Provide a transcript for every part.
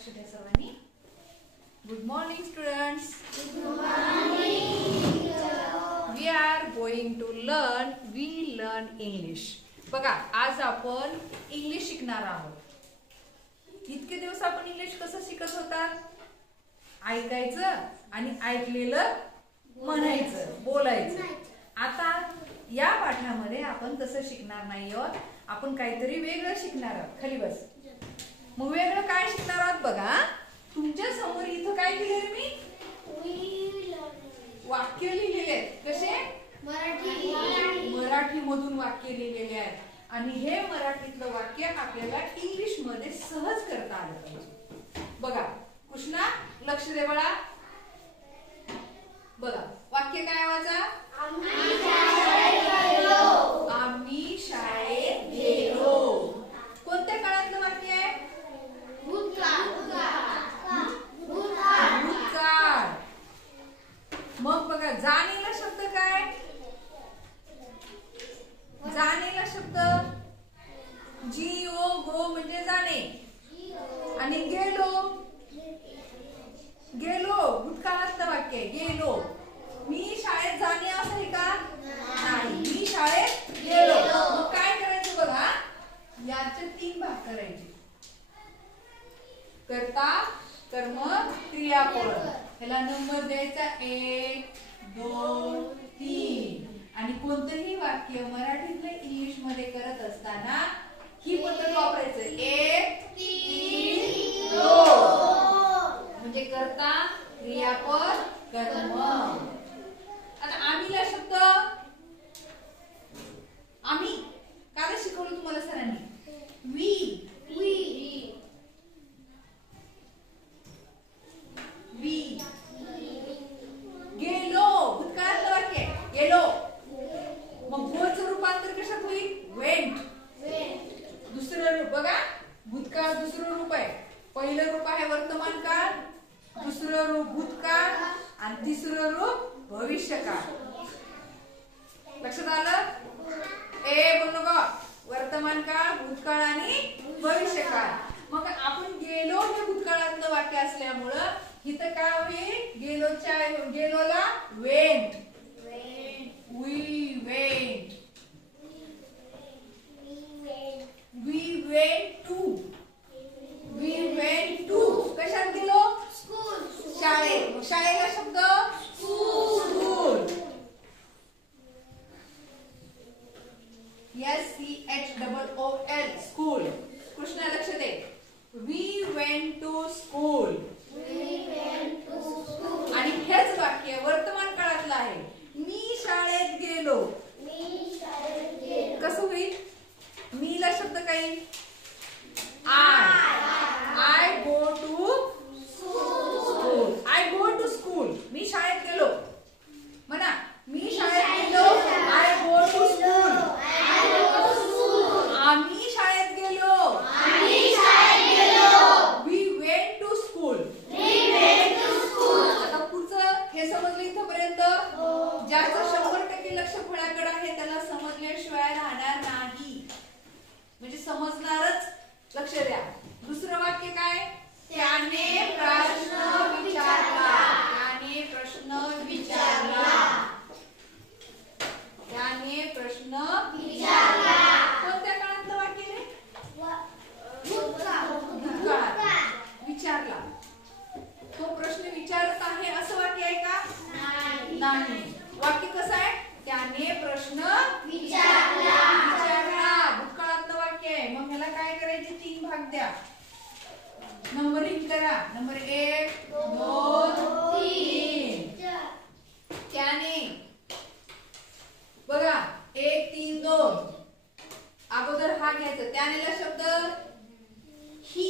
लक्ष द्या सर्वांनी. Good morning students. Good morning. We are going to learn English. बघा, आज आपण इंग्लिश शिकणार आहोत. इतके दिवस आपण इंग्लिश कसं शिकत होतात? ऐकायचं आणि ऐकलेलं म्हणायचं, बोलायचं. आता या पाठामध्ये आपण तसं शिकणार नाही आहोत. आपण काहीतरी वेगळं शिकणार आहोत. खाली बस. मग वेगळं काय शिकणार आहोत बघा. तुमच्या समोर इथं काय लिहिलंय मी? वाक्य लिहिलेले आहेत. कसे? मराठी मधून वाक्य लिहिलेले आहेत. आणि हे मराठीतलं वाक्य आपल्याला इंग्लिश मध्ये सहज करता आलं पाहिजे. बघा कृष्णा, लक्ष दे बाळा. बघा वाक्य काय वाचा? आम्ही शाळेत गेलो. कोणत्या काळातलं वाक्य आहे? भूतकाळ. मग बघा, जाणेला शब्द काय? जाणेला शब्द गो म्हणजे जाणे. आणि गेलो भूतकाळातलं वाक्य आहे. गेलो. मी शाळेत जाणे असं आहे का? नाही, मी शाळेत गेलो. मग काय करायचं बघा, याचे 3 भाग करायचे. कर्ता, कर्म, क्रियापद. ह्याला नंबर द्यायचा 1 2 3. आणि कोणतंही वाक्य मराठीतलं इंग्लिश मध्ये करत असताना ही पद्धत वापरायचं. 1 3 2 म्हणजे कर्ता, क्रियापद, कर्म. आता आम्हीला शब्द, आम्ही काय शिकवलं तुम्हाला सरांनी? वी. गेलो भूतकाळातलं वाक्य. गेलो. मग गोचं रूपांतर कशात होईल? वेंट. दुसरं रूप बघा, भूतकाळ दुसरं रूप आहे. पहिलं रूप आहे वर्तमान काळ, दुसरं रूप भूतकाळ आणि तिसरं रूप भविष्यकाळ. लक्षात आलं? बोलू नका. वर्तमान काळ, भूतकाळ आणि भविष्यकाळ. मग आपण गेलो हे भूतकाळातलं वाक्य असल्यामुळं इथं काय होईल? गेलोला went. We went. We went to. कशात गेलो? शाळेत. शाळेला शब्द स्कूल. SCHOOL school. कृष्णा लक्ष दे. We went to school. आणि हेच वाक्य वर्तमान काळातलं आहे. मी शाळेत गेलो. कसं होईल? मीला शब्द काही I go to school. I go to school. मी शाळेत गेलो म्हणा. मी शाळेत गेलो. I go to school. आम्ही शाळेत गेलो. We went to school. आता पुढचं हे समजलं इथपर्यंत? ज्याचं 100% लक्ष फळाकडे आहे त्याला समजल्याशिवाय राहणार नाही. म्हणजे समजणारच. लक्ष द्या. दुसरं वाक्य काय? त्याने प्रश्न विचारला. त्याने प्रश्न विचारला. त्याने प्रश्न विचारला. कोणत्या काळातलं वाक्य रे? भूतकाळात. विचारला. तो प्रश्न विचारत आहे असं वाक्य आहे का? नाही. वाक्य कसं आहे? त्याने प्रश्न विचारला. भूतकाळातलं वाक्य आहे. मग ह्याला काय करायचे? 3 भाग द्या. नंबरिंग करा. नंबर 1 2 3. त्याने बघा 1 3 2. अगोदर हा घ्यायचा. त्यानेला शब्द ही.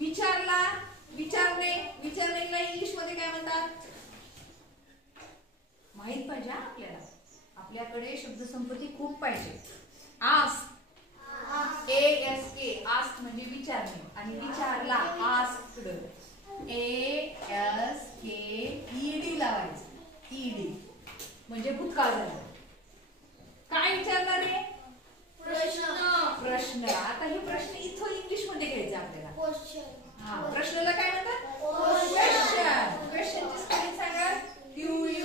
विचारला. विचारण्याला इंग्लिश मध्ये काय म्हणतात? माहित पाहिजे आपल्याला. आपल्याकडे शब्दसंपत्ती खूप पाहिजे. आस्क. ASK. आस्क म्हणजे विचारणे. आणि विचारला आस्क्ड. ASKED लावायचं. ED म्हणजे भूतकाळ झालं. काय विचारणार आहे? चला आता हे प्रश्न इथं इंग्लिश मध्ये घ्यायचे आपल्याला. हा प्रश्नाला काय म्हणतात? क्वेश्चन. क्वेश्चनची स्पेलिंग सांगा. QUESTION.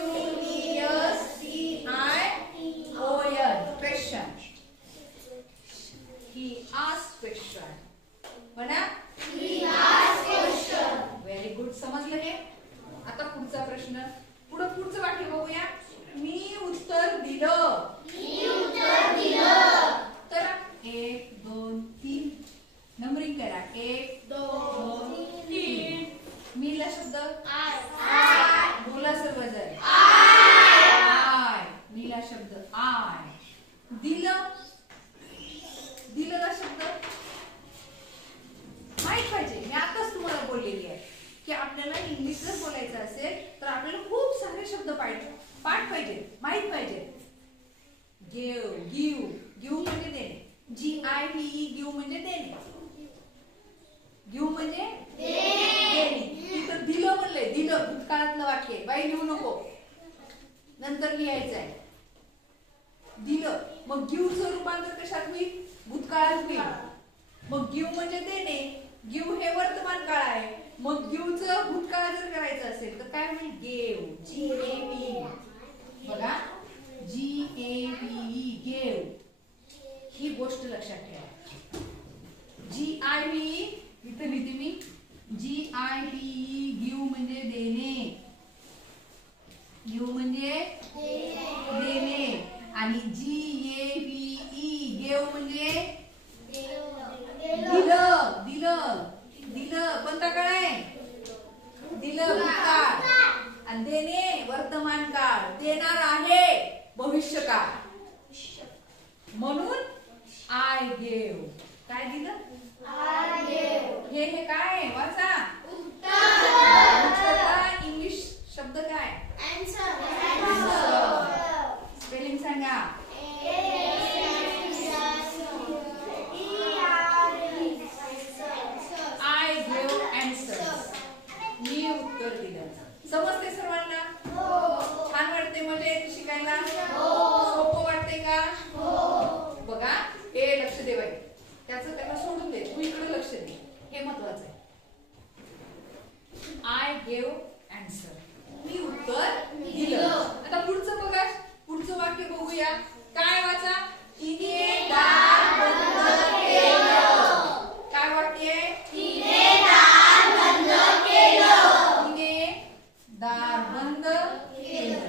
Question. He asked question. म्हणा. He asked question. Very good. समजलं हे? आता पुढचा प्रश्न. पुढचं वाक्य बघूया. मी उत्तर दिलं. तर 1 2 3 नंबरिंग करा. 1 2 3. मीला शब्द आय. बोला सर्वजण. आय. मीला शब्द आय. दिलं शब्द माहित पाहिजे. मी आताच तुम्हाला बोललेली आहे की आपल्याला इंग्लिश जर बोलायचं असेल तर आपल्याला खूप सारे शब्द पाठ पाहिजे, माहित पाहिजे. गिव म्हणजे देणे. GIVE गिव म्हणजे देणे. गिव म्हणजे देणे. तिथं दिलं म्हणलंय. दिलं भूतकाळातलं वाक्य. बाई लिहू नको, नंतर लिहायचं आहे. दिलं. मग गिवचं रूपांतर कशात होईल? भूतकाळात होईल. मग गिव म्हणजे देणे. गिव हे वर्तमान काळ आहे. मग गिवचं भूतकाळ जर करायचं असेल तर काय होईल? गेव. GAVE. बघा GAVE गेव. ही गोष्ट लक्षात ठेवा. GIVE इथं लिहिते मी. GIVE गिव म्हणजे देणे. गिव म्हणजे देणे. आणि GAVE गेव म्हणजे दिलं कोणता काळ आहे? दिलं भूतकाळ. आणि देणे वर्तमान काळ. देणार आहे भविष्यकाळ. म्हणून आय गेव. काय दिलं? हे काय आहे? वाचा. उत्तराचा इंग्लिश शब्द काय? स्पेलिंग सांगा. I gave answers. मी उत्तर दिलं. समजते सर्वांना? छान वाटते? मजा येते शिकायला? सोपं वाटते का? बघा हे लक्ष दे बाई. त्याला सोडून दे. तू इकडे लक्ष दे. हे महत्वाचं आहे. I gave answer. मी उत्तर दिलं. आता पुढचं बघा. पुढचं वाक्य बघूया. काय वाचा? तिने दार बंद केलं. काय वाक्य आहे? तिने दार बंद केलं.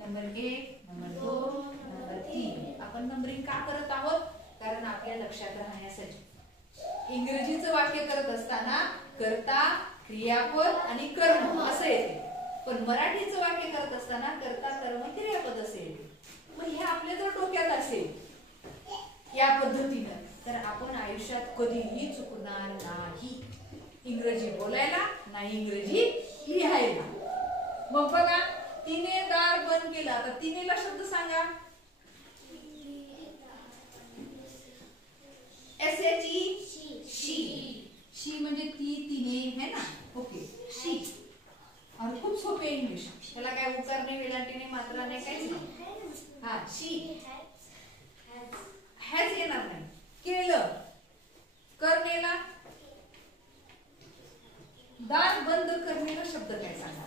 Number 1, number 2, number 3. आपण नंबरिंग का करत आहोत? कारण आपल्या लक्षात राहण्यासाठी. इंग्रजीचं वाक्य करत असताना कर्ता, क्रियापद आणि कर्म असं येते. पण मराठीचं वाक्य करत असताना कर्ता, कर्म, क्रियापद असेल. मग हे आपल्या जर डोक्यात असेल या पद्धतीनं तर आपण आयुष्यात कधीही चुकणार नाही. इंग्रजी बोलायला नाही इंग्रजी लिहायला. मग बघा तिने दार बंद केलं. आता तिनेला शब्द सांगा. SHE शी म्हणजे ती, तिने है ना. ओके शी. और खूप सोपे इंग्लिश. त्याला काय उकार नाही, वेलांटी नाही, मात्रा नाही, काहीच नाही. हा शी. हॅज येणार नाही. केलं. करनेला. दार बंद करनेला शब्द काय सांगा?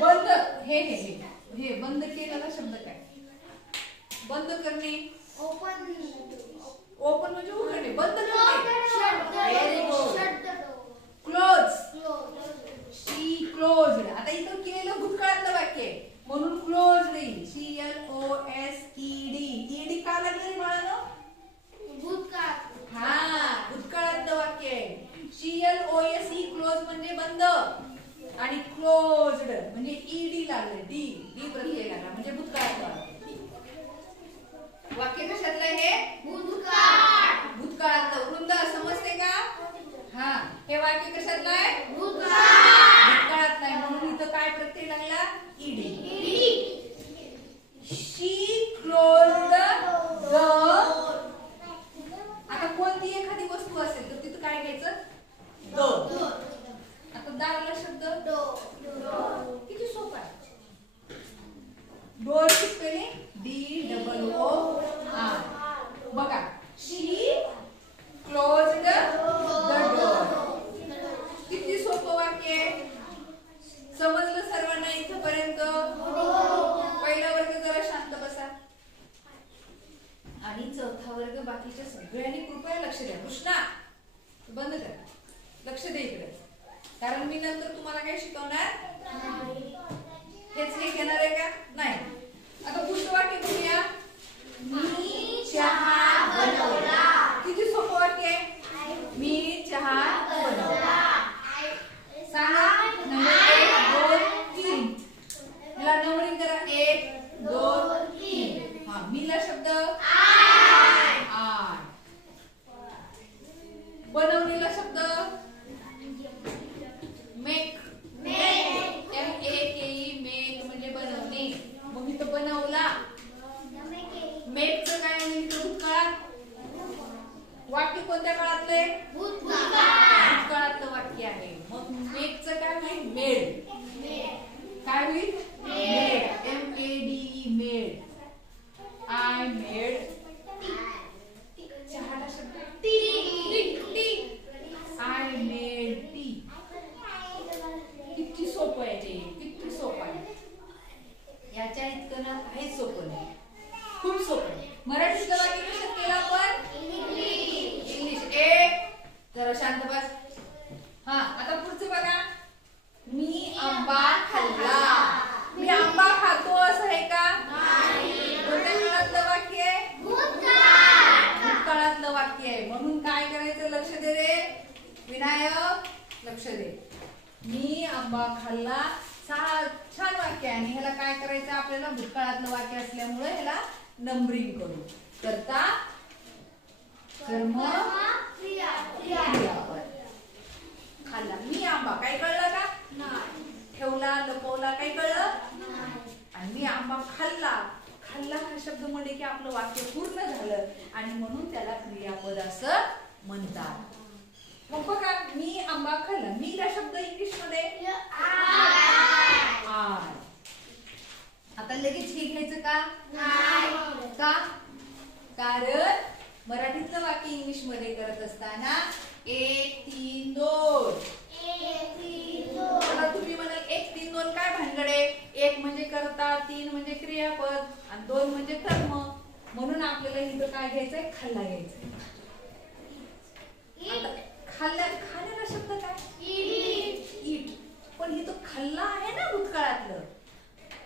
बंद. हे बंद केलेला शब्द काय? बंद करणे. ओपन म्हणजे उघडणे. बंद करणे. Very good. क्लोज. शी क्लोज्ड. आता इथं केलं भूतकाळातलं वाक्य आहे म्हणून क्लोज्ड येईल. CLOSED. ईडी का लागली बाळांनो? भूतकाळ. हा भूतकाळातलं वाक्य आहे. CLOSE क्लोज म्हणजे बंद आणि क्लोज्ड म्हणजे ईडी लागले. डी प्रत्यय लागला म्हणजे भूतकाळातलं वाक्य. वाक्य कशातलं आहे? भूतकाळातलं. बाकीच्या सगळ्यांनी कृपया लक्ष द्या. कृष्णा बंद कर, लक्ष दे इकडे, कारण मी नंतर तुम्हाला काय शिकवणार हेच हे घेणार आहे का नाही. आता पुढचं वाक्य बघूया. मी चहा बनवला. किती सोपं वाक्य आहे. मी चहा बनवला. सांगा नंबर 1 2 3. मला नंबरिंग करा. 1 2 3. हा मीला शब्द आय. बनवलेला शब्द मेक. MEAKE मेक म्हणजे बनवणे. मग इथं बनवला. मेकचं काय आहे इथं भूतकाळ. वाक्य कोणत्या काळातलं आहे. भूतकाळातलं वाक्य आहे. मग मेकचं काय होईल. मेड. काय होईल. Made. MADE made. I made. चहाला शब्द टी. I made tea. किती सोपं आहे ते, किती सोपं आहे. याच्या इतकं ना काहीच सोपं नाही, खूप सोपं आहे. मराठीतलं वाक्य कसं केलं आपण. इंग्लिश. जरा शांत बस. हा आता पुढचं बघा. मी आंबा खाल्ला. मी आंबा खातो असं आहे का. कोणत्या काळातलं वाक्य आहे. भूतकाळातलं वाक्य आहे. म्हणून काय करायचं. लक्ष दे रे विनायक, लक्ष दे. मी आंबा खाल्ला. छान वाक्य आहे. आणि ह्याला काय करायचं आपल्याला. भूतकाळातलं वाक्य असल्यामुळे ह्याला नंबरिंग करू. करता कर्म क्रियापद. खाल्ला. मी आंबा काय कळलं का. ठेवला लपवला काय कळलं. आणि मी आंबा खाल्ला. खाल्ला हा शब्द म्हणजे की आपलं वाक्य पूर्ण झालं आणि म्हणून त्याला क्रियापद असं म्हणतात. मग बघा मी आंबा खाल्ला. मी ला शब्द इंग्लिश मध्ये आय. आता लगेच हे घ्यायचं का. का कारण मराठीतलं वाक्य इंग्लिश मध्ये करत असताना 1 3 2. आता तुम्ही म्हणाल 1 3 2 काय भानगडे. 1 म्हणजे कर्ता, 3 म्हणजे क्रियापद आणि 2 म्हणजे कर्म. म्हणून आपल्याला इथं काय घ्यायचंय. खाल्ला घ्यायचंय. खाण्याला शब्द काय. ईट. पण इथं खाल्ला आहे ना भूतकाळातलं.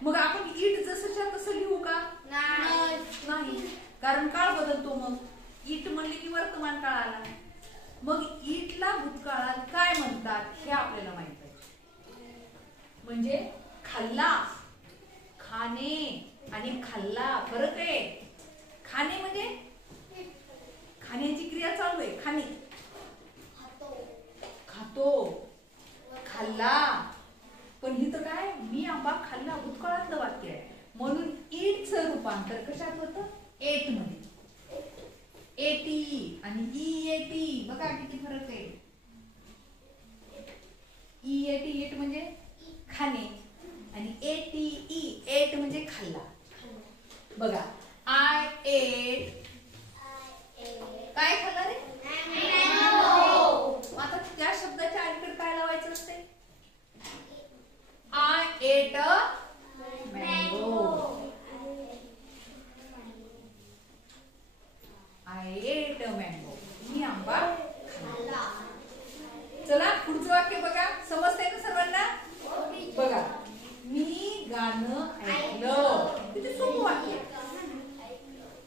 मग आपण ईट जसंच्या तसं लिहू का. नाही, कारण काळ बदलतो. मग ईट म्हणले की वर्तमान काळ आला. मग ईटला भूतकाळात काय म्हणतात हे आपल्याला माहित आहे. म्हणजे खाल्ला, खाणे आणि खाल्ला फरक आहे. खाणे म्हणजे खाण्याची क्रिया चालू आहे. खाणे खातो. खाल्ला. पण इथं काय. मी आंबा खाल्ला भूतकाळातलं वाक्य आहे. म्हणून ईटचं रूपांतर कशात होतं. एट मध्ये. एटी आणि EAT. बघा किती फरक आहे. EAT एट म्हणजे खाणे आणि ATE एट म्हणजे खाल्ला. बघा आय एट. काय खाल्ला रे. आता त्या शब्दाच्या अलीकडे काय लावायचं असते. I ate a mango. I ate a mango. मी आंबा खाल्ला. चला पुढचं वाक्य बघा. समजतंय ना सर्वांना. बघा मी गाणं ऐकलं. किती सोपं वाक्य.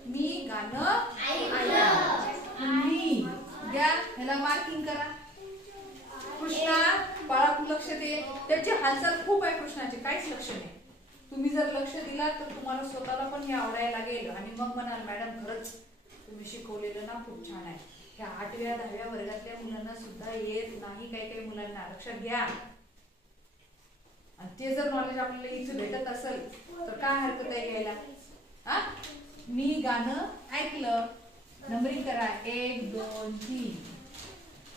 मी गाणं ऐकलं. मी द्या ह्याला मार्किंग करा. कृष्णा बाळा लक्ष दे. त्याची हालचाल खूप आहे कृष्णाची, काहीच लक्ष नाही. तुम्ही जर लक्ष दिला तर तुम्हाला स्वतःला पण हे आवडायला लागेल आणि मग म्हणाल मॅडम खरंच तुम्ही शिकवलेलं ना खूप छान आहे. ह्या 8व्या 10व्या वर्गातल्या मुलांना सुद्धा येत नाही. काही मुलांना लक्षात घ्या. आणि ते जर नॉलेज आपल्याला इथे भेटत असेल तर काय हरकत आहे घ्यायला. हा मी गाणं ऐकलं. नंबरिंग करा. 1 2 3.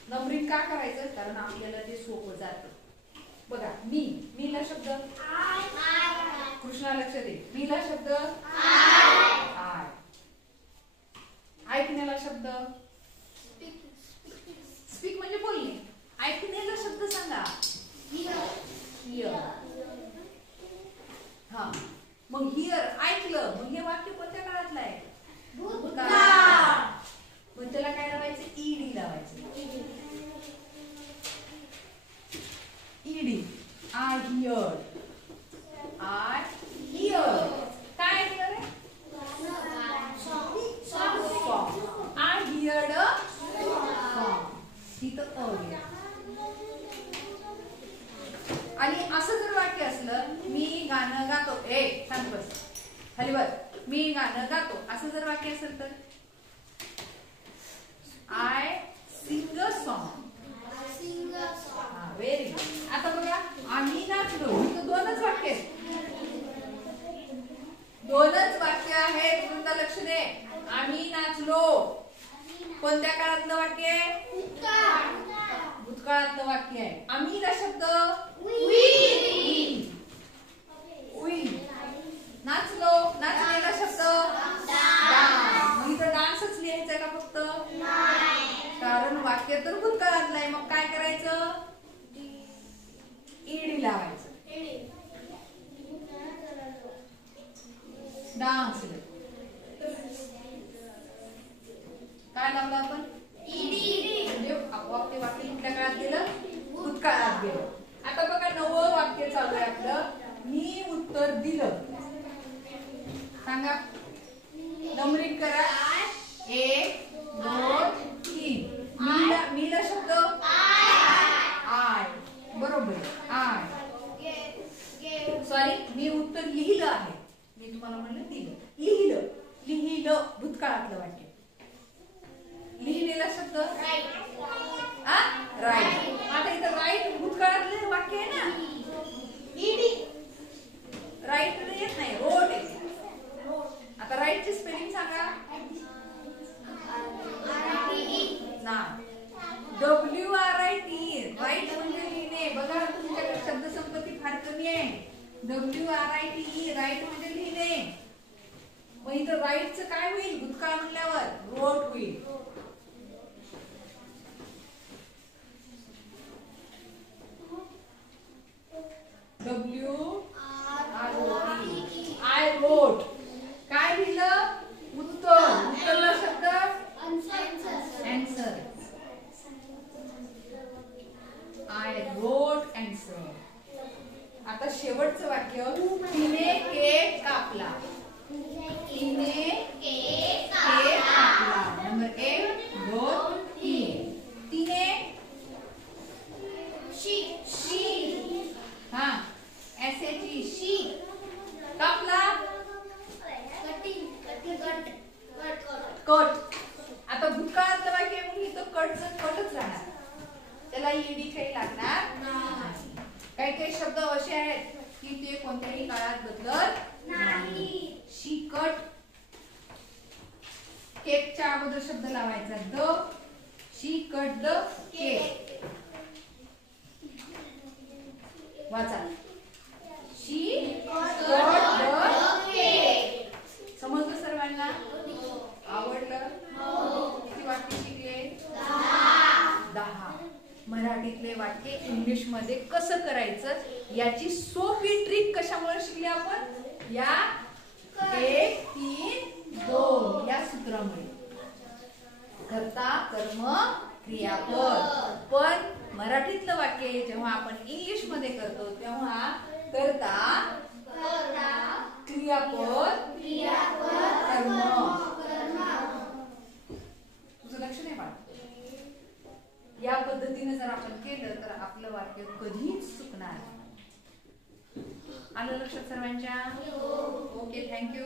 नंबरिंग का करायचं. कारण आपल्याला ते सोपं जातं. बघा मी ला शब्द कृष्णा लक्ष दे. मी ला शब्द आय. ऐकण्याला शब्द स्पीक म्हणजे बोलणे. ऐकण्याला शब्द सांगा. हिअर. हा मग हिअर ऐकलं. मग हे वाक्य कोणत्या काळातलं आहे. भूतकाळ. मी गाणं गातो असं जर वाक्य असेल तर I sing a song. Very good. आता बघा आम्ही नाचलो. इथं दोनच वाक्य आहेत. दोनच वाक्य आहेत. तुमचं लक्ष दे. आम्ही नाचलो कोणत्या काळातलं वाक्य आहे? भूतकाळातलं वाक्य आहे. आम्हीला शब्द वी. नाचलो नाचलेला शब्द डान्स. मग इथं डान्सच लिहायचंय का फक्त? कारण वाक्य तर भूतकाळातलं आहे. मग काय करायचं? ईडी लावायचं. डान्स काय लावलं आपण? ईडी. म्हणजे आपोआप ते वाक्य कुठल्या काळात गेलं? भूतकाळात गेलं. आता बघा नवं वाक्य चालू आहे आपलं. मी उत्तर दिलं. सांगा नंबरिंग करा. 1 2 3. मीला शब्द आय. बरोबर आय. सॉरी मी उत्तर लिहिलं आहे. मी तुम्हाला म्हणलं दिलं. लिहिलं भूतकाळातलं वाक्य. लिहिलेला शब्द राईट. आता इथं राईट भूतकाळातलं वाक्य आहे ना. राईट येत नाही. रोट येते. आता राईटची स्पेलिंग सांगा ना. WRITE. राईट म्हणजे लिहिणे. बघा तुमच्याकडे शब्दसंपत्ती फार कमी आहे. WRITE राईट म्हणजे लिहिणे. मग इथं राईटचं काय होईल? भूतकाळ म्हणल्यावर रोट होईल. I wrote. काय लिहिलं? उत्तर. उत्तरला शब्द answer. I wrote answer. आता शेवटचं वाक्य. तिने केक कापला. तिने केक कापला. नंबर 1 2 3. तिने शी कापला. कट. आता भूतकाळातलं वाक्य म्हणून इथं कटच राहणार. त्याला ईडी काही लागणार नाही. काही शब्द असे आहेत की ते कोणत्याही काळात बदलत नाही. शी कट. केकच्या अगोदर शब्द लावायचा the. She cut the cake. वाचा. शी कट द केक. समजलं सर्वांना? आवडलं? किती वाक्य शिकले? 10. मराठीतले वाक्य इंग्लिश मध्ये कसं करायचं याची सोपी ट्रिक कशामुळे शिकली आपण? या 1 3 2 या सूत्रामुळे. कर्ता कर्म क्रियापद. पण मराठीतलं वाक्य जेव्हा आपण इंग्लिश मध्ये करतो तेव्हा कर्ता क्रियापद कर्म. तुझं लक्ष नाही बाळा. या पद्धतीने जर आपण केलं तर आपलं वाक्य कधीच चुकणार नाही. आलं लक्षात सर्वांच्या? Okay thank you.